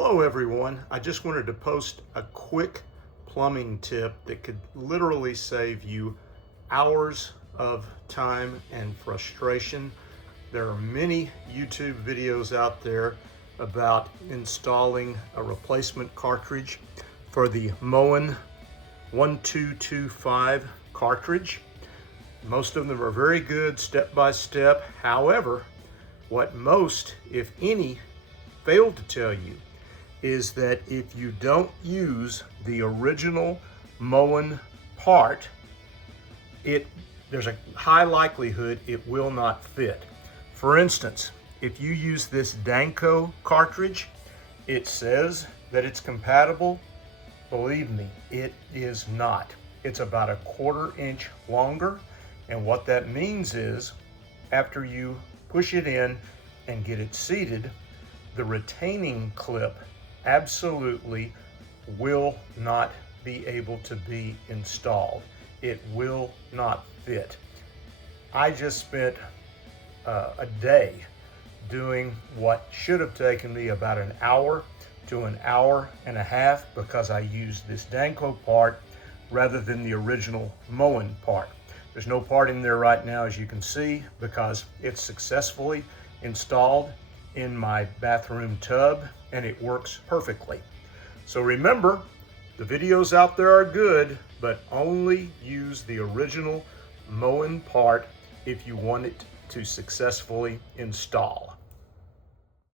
Hello everyone. I just wanted to post a quick plumbing tip that could literally save you hours of time and frustration. There are many YouTube videos out there about installing a replacement cartridge for the Moen 1225 cartridge. Most of them are very good step by step. However, what most, if any, failed to tell you is that if you don't use the original Moen part, there's a high likelihood it will not fit. For instance, if you use this Danco cartridge, it says that it's compatible. Believe me, it is not. It's about 1/4 inch longer, and what that means is after you push it in and get it seated, the retaining clip absolutely will not be able to be installed. It will not fit. I just spent a day doing what should have taken me about an hour to an hour and a half because I used this Danco part rather than the original Moen part. There's no part in there right now, as you can see, because it's successfully installed in my bathroom tub and it works perfectly. So remember, the videos out there are good, but only use the original Moen part if you want it to successfully install.